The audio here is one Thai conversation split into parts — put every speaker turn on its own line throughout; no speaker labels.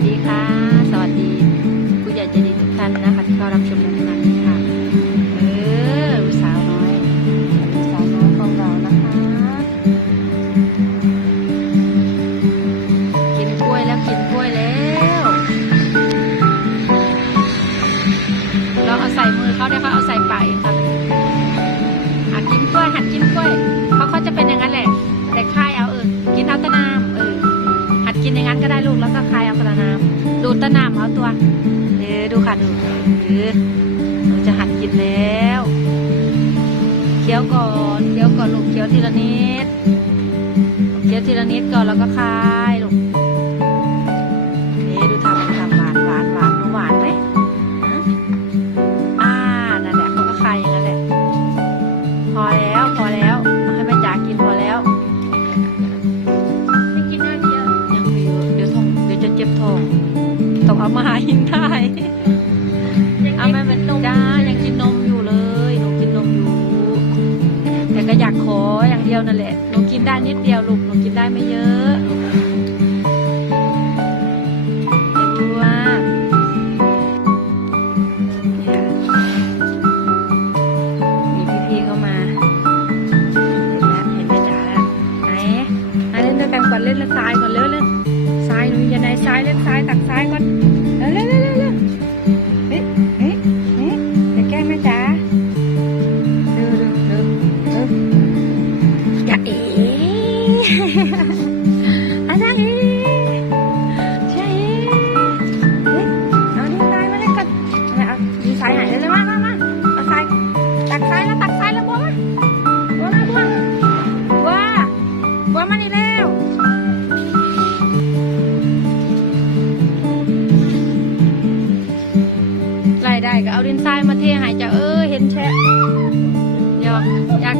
สดีค่ะ สวัสดีผู้ใหญ่ใจดีทุกท่านนะคะที่เข้ารับชมในขณะนี้ค่ะ เออสาวน้อยสาวน้อยของเรานะคะ กินกล้วยแล้วกินกล้วยแล้วเราเอาใส่มือเขาได้เขาเอาใส่ปากเองค่ะหัดกินกล้วยหัดกินกล้วย ตะน้ำเอาตัว เออดูค่ะดูเออหนูจะหัดกินแล้วเคี้ยวก่อนเคี้ยวก่อนลูกเคี้ยวทีละนิดเคี้ยวทีละนิดก่อนแล้วก็คาย กันก่เย
อะ
เล่นทรายก่อนเร็วเล่นทรายหนูอย่าในทรายเล่นทรายตักทรายก่อน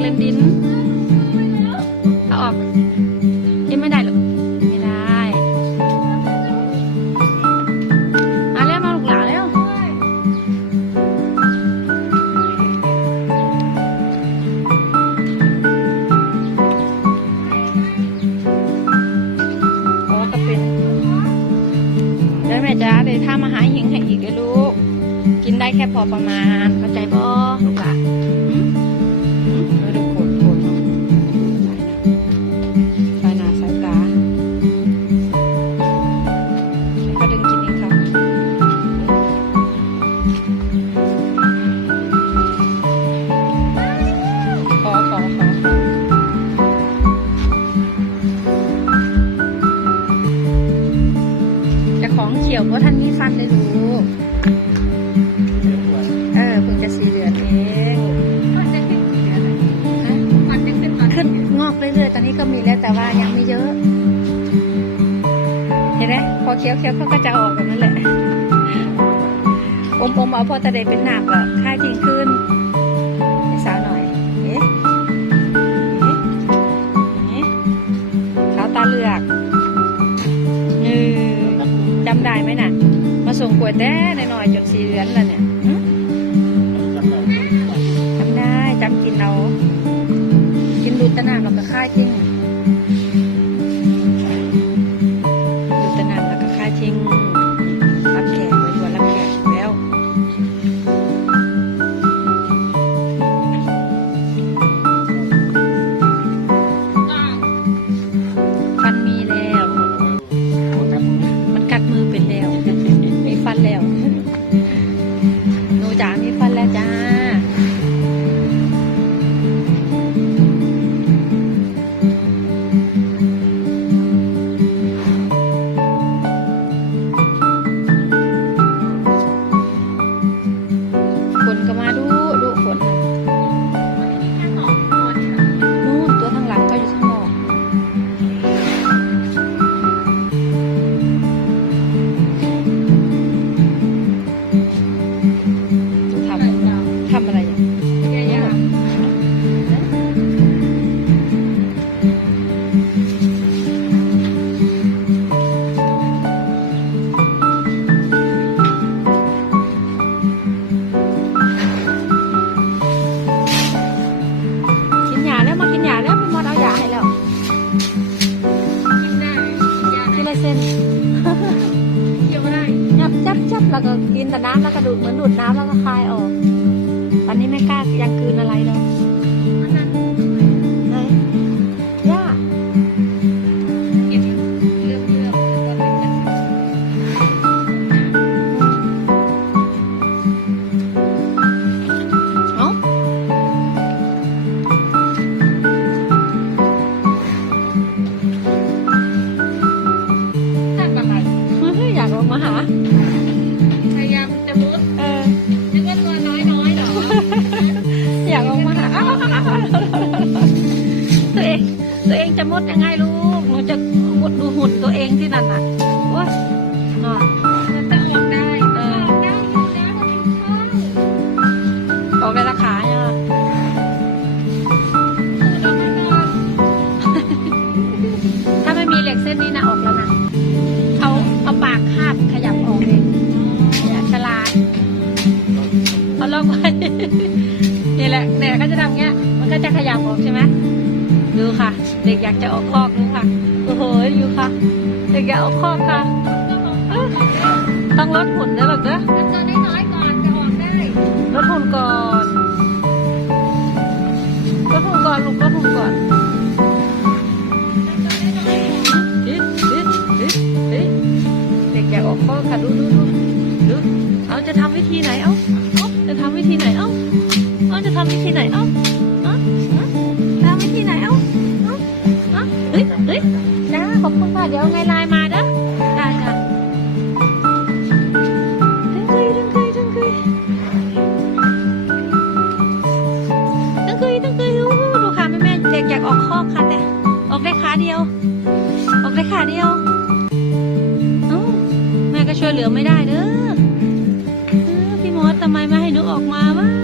เล่นดินเอาออกกินไม่ได้หรอกไม่ได้มาแล้วมาลูกหลานแล้วอ๋อก็เป็นแล้วแม่จ้าเดี๋ยวถ้ามาหาหิงให้อีกเลยลูก กินได้แค่พอประมาณเข้าใจบ่ เห็นไหมพอเคี้ยวเคี้ยวเขาก็จะออกแบบนั้นแหละอมอมๆเอาพอตะเดเป็นหนักอะค่าจริงขึ้นให้สาวหน่อยเอ๊ะเอ๊ะเอ๊ะขาวตาเหลือกเออจำได้ไหมน่ะ มาส่งกล้วยแต่หน่อยจนสี่เดือนแล้วเนี่ยจำได้จำกินเรากินดูตะนามแล้วก็ค่ายทิ้งากระดู
ก
เหมือนดูดน้ำแล้วนะะ
ตัวเอ
งจะมดยังไงลูก หนูจะกดดูหุ่นตัวเองที่นั่นน่ะโอ๊ยนอน
จะมดได้
เออ
บอกเวลาขา
ย
อะ
ถ้าไม่มีเหล็กเส้นนี้นะออกแล้วนะ เอาเอาปากคาบขยับออกเองยาฉลาดเอาลองไปนี่แหละเนี่ยก็จะทำเงี้ย มันก็จะขยับออกใช่ไหม ดูค่ะ เด็กอยากจะออกคอกดูค่ะโอ้โหอยู่ค่ะ เด็กอยากออกคอกค่ะต้องลดหุ่นด้วยหรอเด้อ
ลดน้อยก่อนจะออกได้
ลดหุ่นก่อนลดหุ่นก่อนลูกลดหุ่นก่อนเด็กอกออกคอกค่ะดูดูดูดูเอาจะทำวิธีไหนเอ้าจะทำวิธีไหนเอ้าาจะทำวิธีไหนเอ้า เหลือไม่ได้เด้อพี่มอสทำไมไม่ให้หนูออกมาวะ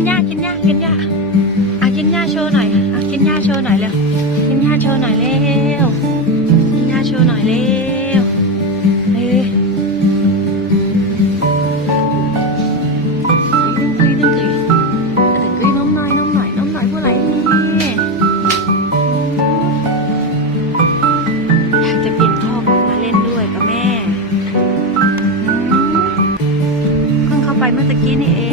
ินหญ้ากินหญ้ากินหญ้าอะกินหญ้าโชว์หน่อยอะกินหญ้าโชว์หน่อยเร็วกินหญ้าโชว์หน่อยเร็วกินหญ้าโชว์หน่อยเร็วเฮ้ยดึงกลิ่นดึงกลิ่นกลิ่นมัมหน่อยนมหน่อยนมหน่อยผู้ไปเมื่อตะกี้นี่เอง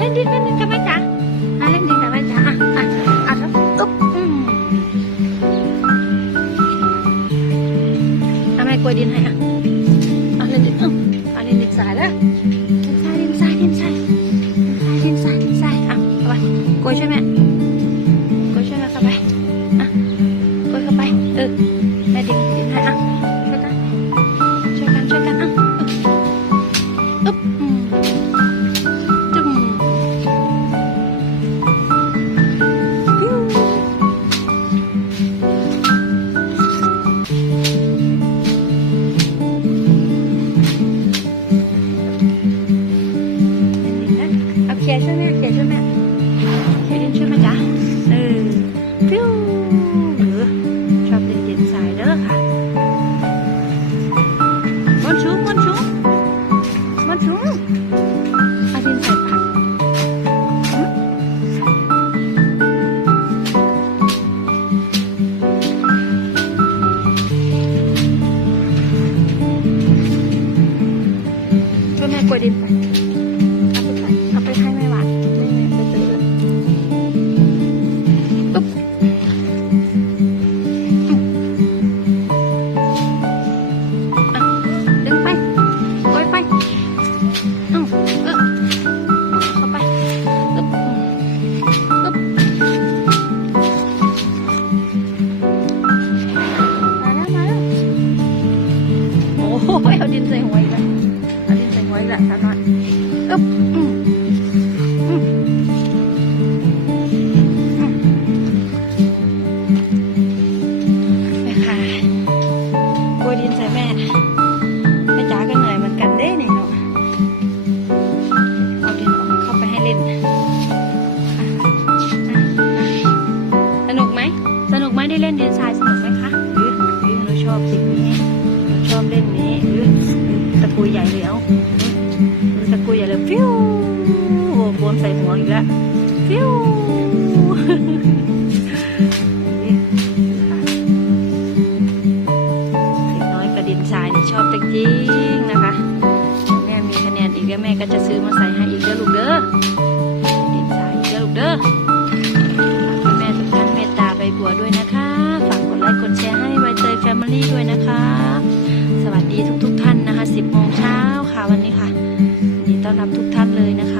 lên đi lên đi cho bác trả à, lên đi cho bác trả à, à, à, úp. À, mai quay đi này à à lên đi. Ừ. À lên đi xài đó. Lên xài lên xài xài xài xài à các bạn. Cho mẹ. Quay cho mẹ các bạn. À quay các bạn. Ừ. Mẹ đi đi này 过日。 ได้เล่นดินทรายสนุกไหมคะหรือหรือเราชอบสิ่งนี้ชอบเล่นนี้หรือตะกุยใหญ่เลยเอาหรือตะกุยใหญ่เลยฟิวโอ้บวมใส่หัวอีกแล้วฟิวนี่เด็กน้อยกระดินทรายนี่ชอบจริงๆนะคะ แม่มีคะแนนอีกแล้วแม่ก็จะซื้อมาใส่ให้อีกเด้อลูกเด้อ ลี่ด้วยนะคะ สวัสดีทุกๆทท่านนะคะ 10โมงเช้าค่ะวันนี้ค่ะยินดีต้อนรับทุกท่านเลยนะคะ